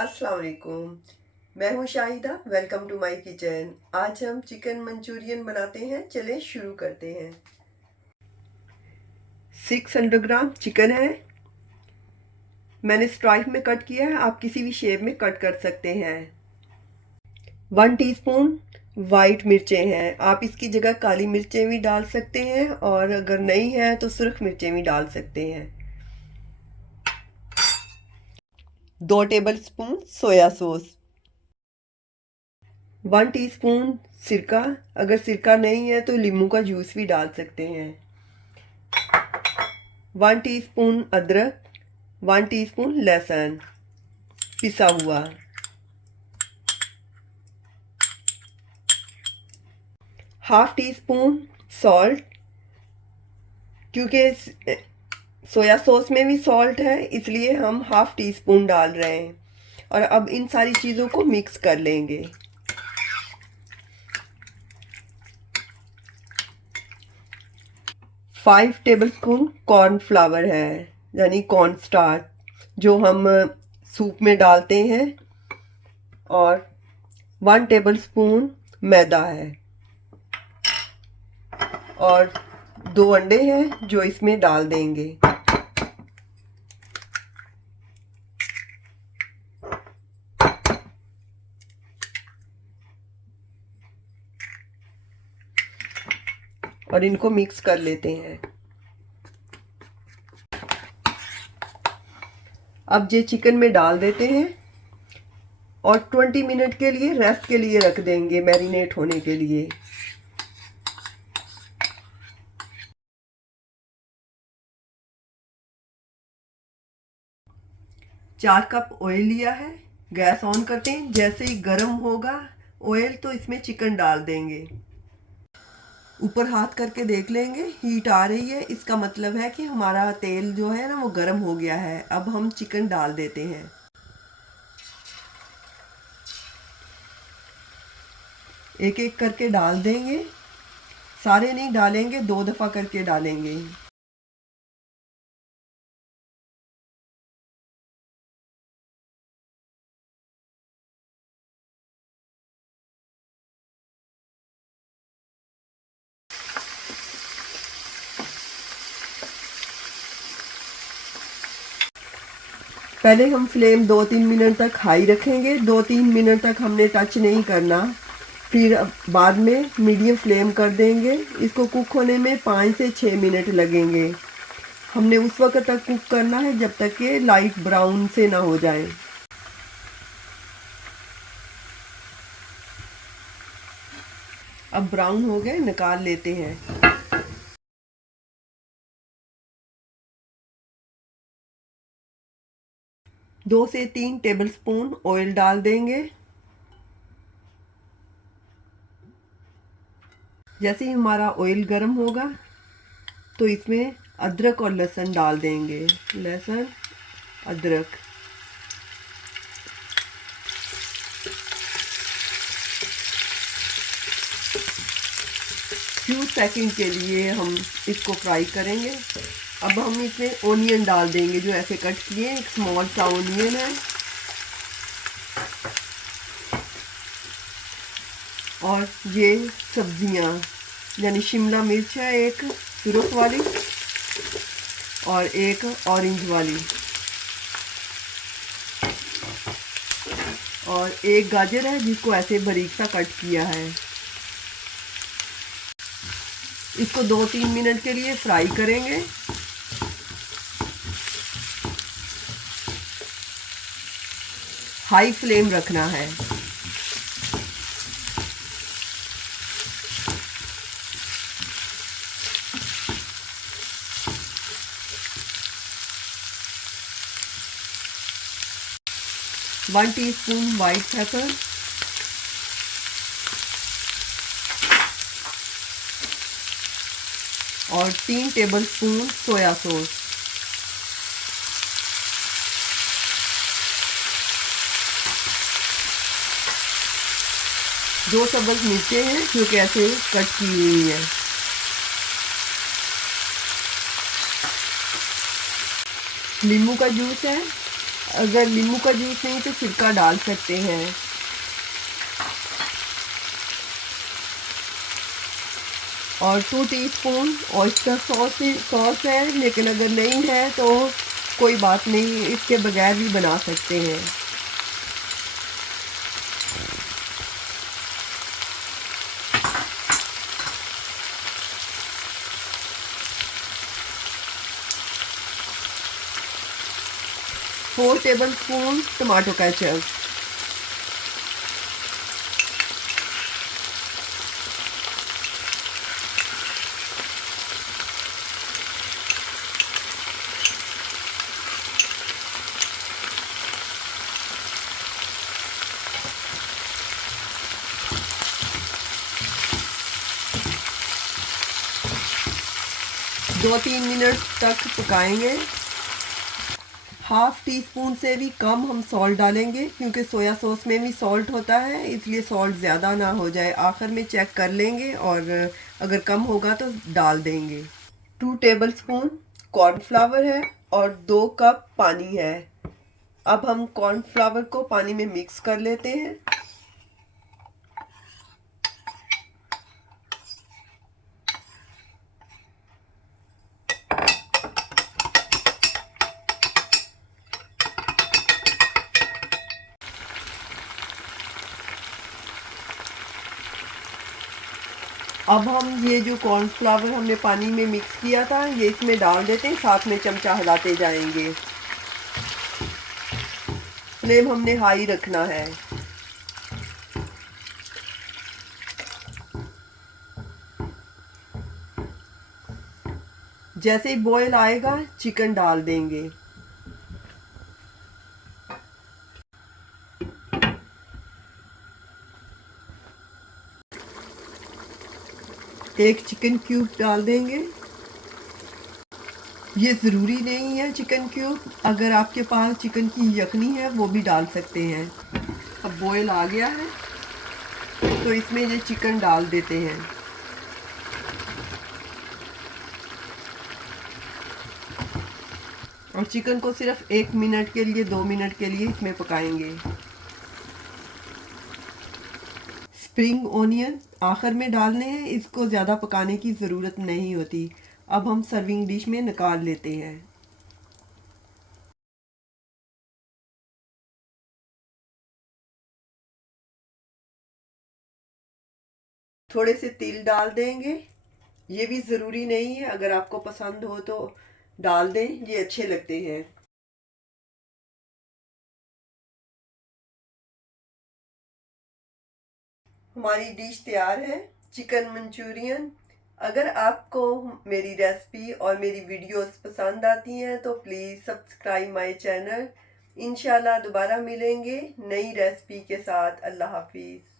अस्सलाम वालेकुम। मैं हूँ Shahida. Welcome to my kitchen. आज हम चिकन मंचूरियन बनाते हैं। चलें शुरू करते हैं। 600 ग्राम चिकन है। मैंने स्ट्राइप में कट किया है, आप किसी भी शेप में कट कर सकते हैं। 1 टीस्पून वाइट मिर्चें हैं, आप इसकी जगह काली मिर्चें भी डाल सकते हैं और अगर नहीं है तो सुर्ख मिर्चें भी डाल सकते हैं। 2 टेबलस्पून सोया सॉस, 1 टीस्पून सिरका, अगर सिरका नहीं है तो नींबू का जूस भी डाल सकते हैं। 1 टीस्पून अदरक, 1 टीस्पून लहसुन पिसा हुआ, हाफ टी स्पून सॉल्ट, क्योंकि सोया सॉस में भी सॉल्ट है इसलिए हम हाफ टी स्पून डाल रहे हैं। और अब इन सारी चीज़ों को मिक्स कर लेंगे। 5 टेबलस्पून कॉर्नफ्लावर है, यानी कॉर्न स्टार्च, जो हम सूप में डालते हैं। और 1 टेबलस्पून मैदा है और 2 अंडे हैं जो इसमें डाल देंगे। और इनको मिक्स कर लेते हैं। अब ये चिकन में डाल देते हैं और 20 मिनट के लिए रेस्ट के लिए रख देंगे, मैरिनेट होने के लिए। चार कप ऑयल लिया है, गैस ऑन करते हैं। जैसे ही गर्म होगा ऑयल तो इसमें चिकन डाल देंगे। ऊपर हाथ करके देख लेंगे, हीट आ रही है, इसका मतलब है कि हमारा तेल जो है ना वो गर्म हो गया है। अब हम चिकन डाल देते हैं। एक एक करके डाल देंगे, सारे नहीं डालेंगे, 2 दफ़ा करके डालेंगे। पहले हम फ्लेम 2-3 मिनट तक हाई रखेंगे, 2-3 मिनट तक हमने टच नहीं करना। फिर बाद में मीडियम फ्लेम कर देंगे। इसको कुक होने में 5 से 6 मिनट लगेंगे। हमने उस वक्त तक कुक करना है जब तक कि लाइट ब्राउन से ना हो जाए। अब ब्राउन हो गए, निकाल लेते हैं। 2 से 3 टेबलस्पून ऑयल डाल देंगे। जैसे ही हमारा ऑयल गर्म होगा तो इसमें अदरक और लहसुन डाल देंगे। लहसुन, अदरक, फ्यू सेकंड के लिए हम इसको फ्राई करेंगे। अब हम इसमें ओनियन डाल देंगे, जो ऐसे कट किए, एक स्मॉल सा ओनियन है। और ये सब्जियां, यानी शिमला मिर्च है एक सुरख वाली और एक ऑरेंज वाली, और एक गाजर है जिसको ऐसे बारीक सा कट किया है। इसको 2-3 मिनट के लिए फ्राई करेंगे। हाई फ्लेम रखना है। वन टीस्पून वाइट पेपर, और 3 टेबलस्पून सोया सॉस। दो सब्ज मिर्चें हैं जो कि ऐसे कट की हुई हैं। नींबू का जूस है, अगर नींबू का जूस नहीं तो सिरका डाल सकते हैं। और 2 टीस्पून ऑयस्टर सॉस है, लेकिन अगर नहीं है तो कोई बात नहीं, इसके बगैर भी बना सकते हैं। Four table spoon tomato ketchup. दो 3 मिनट तक पकाएंगे। हाफ टी स्पून से भी कम हम सॉल्ट डालेंगे, क्योंकि सोया सॉस में भी सॉल्ट होता है, इसलिए सॉल्ट ज़्यादा ना हो जाए। आखिर में चेक कर लेंगे और अगर कम होगा तो डाल देंगे। 2 टेबल स्पून कॉर्नफ्लावर है और 2 कप पानी है। अब हम कॉर्नफ्लावर को पानी में मिक्स कर लेते हैं। अब हम ये जो कॉर्नफ्लावर हमने पानी में मिक्स किया था ये इसमें डाल देते हैं, साथ में चमचा हिलाते जाएंगे। फ्लेम हमने हाई रखना है। जैसे ही बॉयल आएगा चिकन डाल देंगे। एक चिकन क्यूब डाल देंगे। ये ज़रूरी नहीं है चिकन क्यूब, अगर आपके पास चिकन की यखनी है वो भी डाल सकते हैं। अब बॉयल आ गया है तो इसमें ये चिकन डाल देते हैं। और चिकन को सिर्फ 1 मिनट के लिए 2 मिनट के लिए इसमें पकाएंगे। स्प्रिंग ओनियन आखिर में डालने हैं, इसको ज़्यादा पकाने की ज़रूरत नहीं होती। अब हम सर्विंग डिश में निकाल लेते हैं। थोड़े से तिल डाल देंगे, ये भी ज़रूरी नहीं है, अगर आपको पसंद हो तो डाल दें, ये अच्छे लगते हैं। हमारी डिश तैयार है, चिकन मंचूरियन। अगर आपको मेरी रेसिपी और मेरी वीडियोस पसंद आती हैं तो प्लीज़ सब्सक्राइब माय चैनल। इंशाल्लाह दोबारा मिलेंगे नई रेसिपी के साथ। अल्लाह हाफिज़।